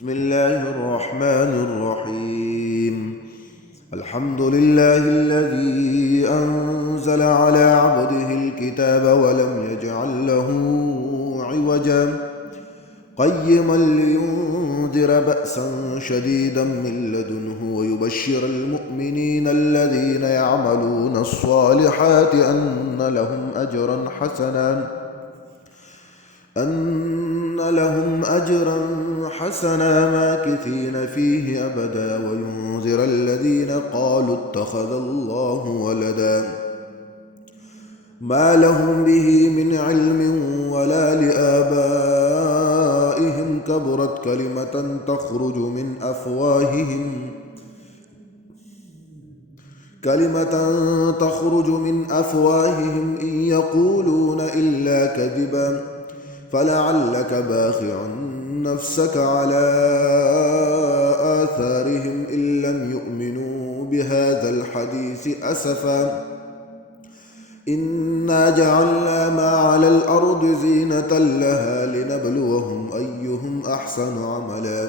بسم الله الرحمن الرحيم. الحمد لله الذي أنزل على عبده الكتاب ولم يجعل له عوجا قيما لينذر بأسا شديدا من لدنه ويبشر المؤمنين الذين يعملون الصالحات أن لهم أجرا حسنا ماكثين فيه أبدا وينذر الذين قالوا اتخذ الله ولدا ما لهم به من علم ولا لآبائهم كبرت كلمة تخرج من أفواههم إن يقولون إلا كذبا فلعلك باخع نفسك على آثارهم إن لم يؤمنوا بهذا الحديث أسفا إنا جعلنا ما على الأرض زينة لها لنبلوهم أيهم أحسن عملا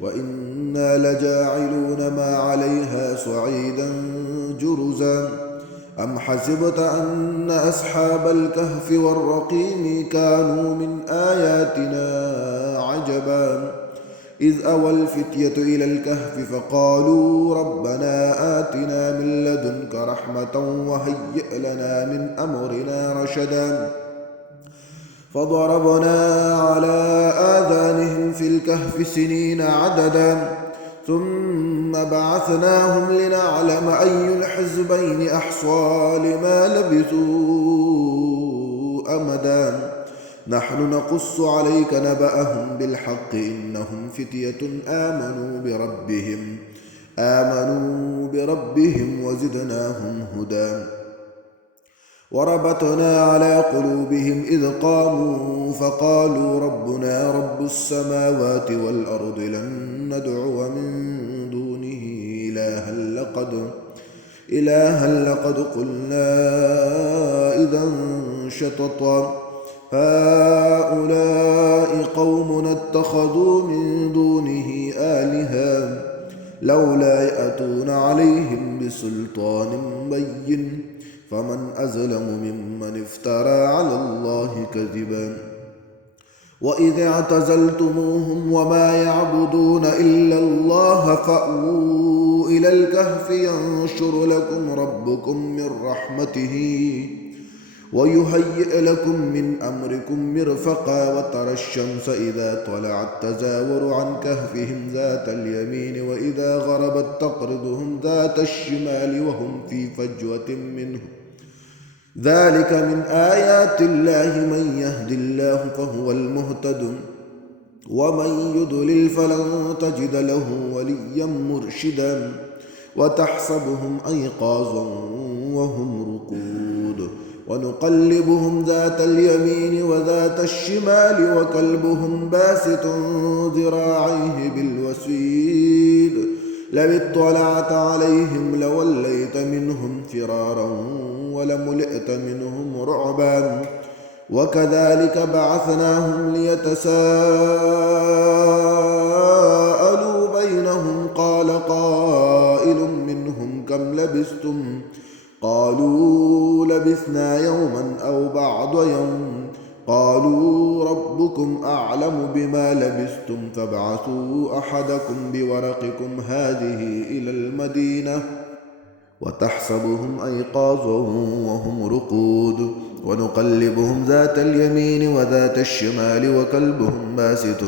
وإنا لجاعلون ما عليها صعيدا جرزا أم حسبت أن أصحاب الكهف والرقيم كانوا من آياتنا عجبا إذ أوى الفتية إلى الكهف فقالوا ربنا آتنا من لدنك رحمة وهيئ لنا من أمرنا رشدا فضربنا على آذانهم في الكهف سنين عددا ثم بعثناهم لنعلم أي الحزبين أحصى لما لبثوا أمدا نحن نقص عليك نبأهم بالحق إنهم فتية آمنوا بربهم وزدناهم هدى وربطنا على قلوبهم إذ قاموا فقالوا ربنا رب السماوات والأرض لن ندعو من دونه إلها لقد قلنا إذا شططا هؤلاء قومنا اتخذوا من دونه آلهة لولا يأتون عليهم بسلطان بين فمن أظلم ممن افترى على الله كذبا وإذ اعتزلتموهم وما يعبدون إلا الله فأووا إلى الكهف ينشر لكم ربكم من رحمته ويهيئ لكم من أمركم مرفقا وترى الشمس إذا طلعت تزاور عن كهفهم ذات اليمين وإذا غربت تقرضهم ذات الشمال وهم في فجوة منه ذلك من آيات الله من يهد الله فهو المهتد ومن يضلل فلن تجد له وليا مرشدا وتحسبهم أيقاظا وهم رقود ونقلبهم ذات اليمين وذات الشمال وكلبهم باسط ذراعيه بالوسيد لو اطلعت عليهم لوليت منهم فرارا ولملئت منهم رعبا وكذلك بعثناهم ليتساءلوا بينهم قال قائل منهم كم لبثتم قالوا لبثنا يوما أو بعض يوم قالوا ربكم أعلم بما لبثتم فابعثوا أحدكم بورقكم هذه إلى المدينة وتحسبهم أيقاظا وهم رقود ونقلبهم ذات اليمين وذات الشمال وكلبهم باسط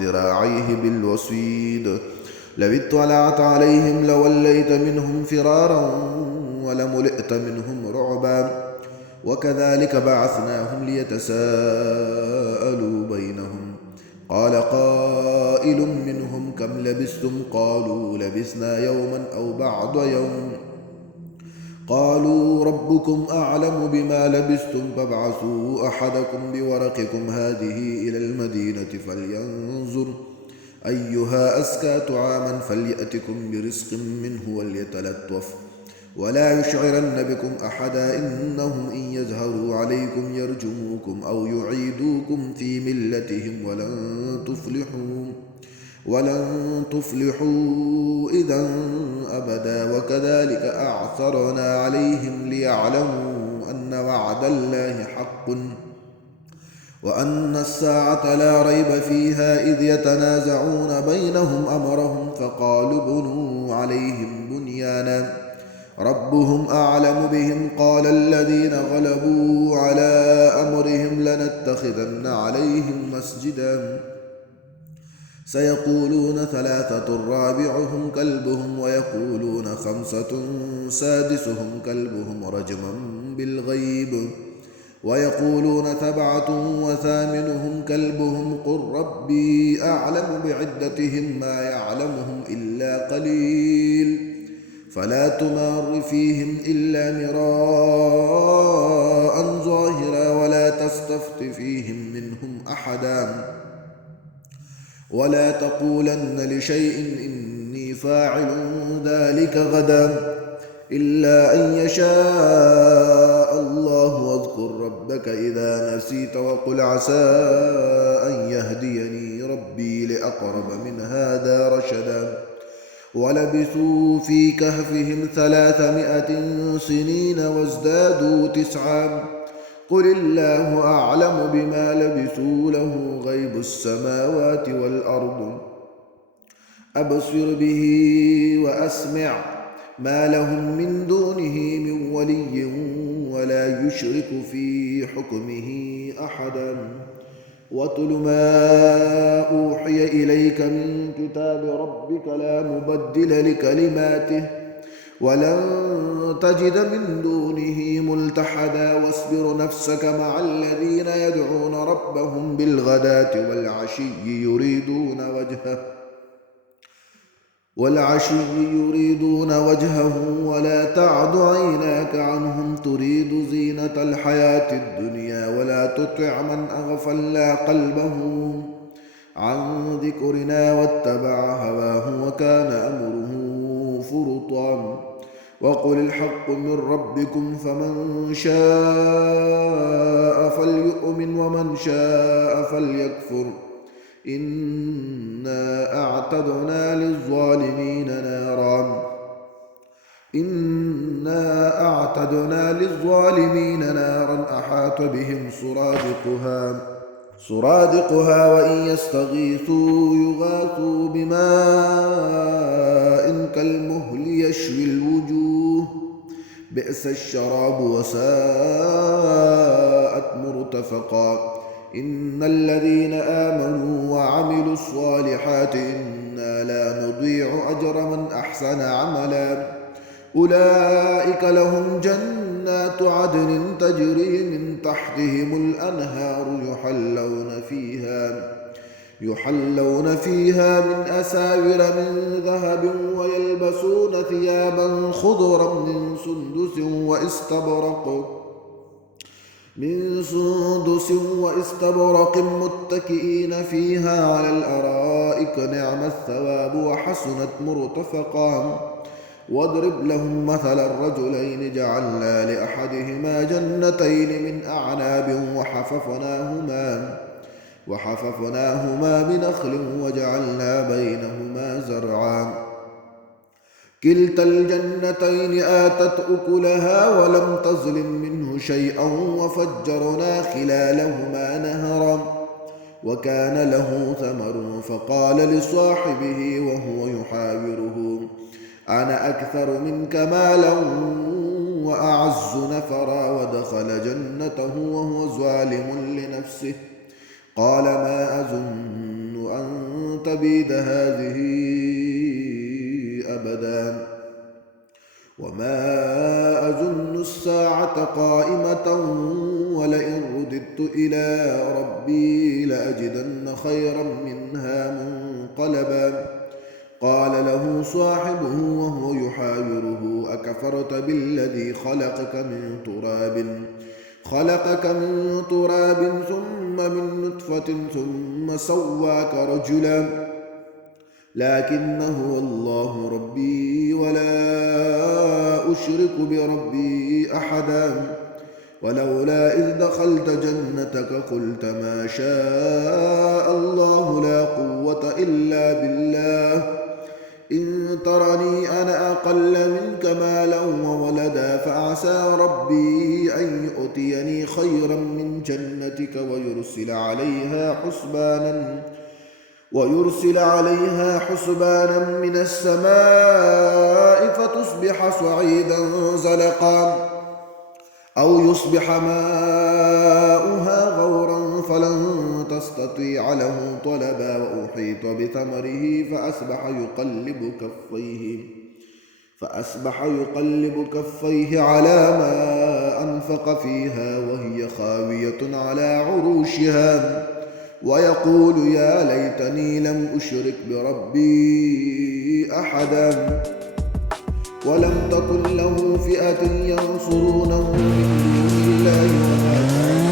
ذراعيه بالوصيد لو اطلعت عليهم لوليت منهم فرارا ولملئت منهم رعبا وكذلك بعثناهم ليتساءلوا بينهم قال قائل منهم كم لبثتم قالوا لبثنا يوما أو بعض يوم قالوا ربكم أعلم بما لبثتم فابعثوا أحدكم بورقكم هذه إلى المدينة فلينظر أيها أزكى طعاما فليأتكم برزق منه وليتلطف ولا يشعرن بكم أحدا إنهم إن يظهروا عليكم يرجموكم أو يعيدوكم في ملتهم ولن تفلحوا إذا أبدا. وكذلك أعثرنا عليهم ليعلموا أن وعد الله حق وأن الساعة لا ريب فيها إذ يتنازعون بينهم أمرهم فقالوا بنوا عليهم بنيانا ربهم أعلم بهم قال الذين غلبوا على أمرهم لنتخذن عليهم مسجدا سيقولون ثلاثة رابعهم كلبهم ويقولون خمسة سادسهم كلبهم رجما بالغيب ويقولون سبعة وثامنهم كلبهم قل ربي أعلم بعدتهم ما يعلمهم إلا قليل فلا تمار فيهم إلا مراء ظاهرا ولا تستفت فيهم منهم أحدا ولا تقولن لشيء إني فاعل ذلك غدا إلا أن يشاء الله واذكر ربك إذا نسيت وقل عسى أن يهديني ربي لأقرب من هذا رشدا ولبثوا في كهفهم 300 سنين وازدادوا 9 قل الله أعلم بما لبثوا له غيب السماوات والأرض أبصر به وأسمع ما لهم من دونه من ولي ولا يشرك في حكمه أحدا واتل ما أوحي إليك من كتاب ربك لا مبدل لكلماته ولن تجد من دونه ملتحدا واصبر نفسك مع الذين يدعون ربهم بالغداة والعشي يريدون وجهه ولا تعد عيناك عنهم تريد زينة الحياة الدنيا ولا تطع من أغفلنا قلبه عن ذكرنا واتبع هواه وكان أمره فرطا وقل الحق من ربكم فمن شاء فليؤمن ومن شاء فليكفر إنا أعتدنا للظالمين نارا أحاط بهم سرادقها وإن يستغيثوا يغاثوا بماء كالمهل يشوي الوجوه بئس الشراب وساءت مرتفقا إن الذين آمنوا وعملوا الصالحات إنا لا نضيع أجر من أحسن عملا أولئك لهم جنات عدن تجري من تحتهم الأنهار يحلون فيها من أساور من ذهب ويلبسون ثيابا خضرا من سندس واستبرق متكئين فيها على الأرائك نعم الثواب وحسنت مرتفقا واضرب لهم مثل الرجلين جعلنا لأحدهما جنتين من أعناب وحففناهما بنخل وجعلنا بينهما زرعا كلتا الجنتين آتت أكلها ولم تظلم منه شيئا وفجرنا خلالهما نهرا وكان له ثمر فقال لصاحبه وهو يحاوره أنا أكثر منك مالا وأعز نفرا ودخل جنته وهو ظالم لنفسه قال ما أظن أن تبيد هذه أبدا وما أظن الساعة قائمة ولئن رددت إلى ربي لأجدن خيرا منها منقلبا قال له صاحبه وهو يحاوره أكفرت بالذي خلقك من تراب ثم من نطفة ثم سواك رجلا لكن هو الله ربي ولا أشرك بربي أحدا ولولا إذ دخلت جنتك قلت ما شاء الله لا قوة إلا بالله إن ترني أنا أقل منك مالا وولدا فعسى ربي أن يؤتيني خيرا من جنتك ويرسل عليها حسبانا من السماء فتصبح صعيدا زلقا أو يصبح ماؤها غورا فلن تستطيع له طلبا وأحيط بثمره فأصبح يقلب كفيه على ما أنفق فيها وهي خاوية على عروشها ويقول يا ليتني لم أشرك بربي أحدا ولم تكن له فئة ينصرونه من دون الله وما كان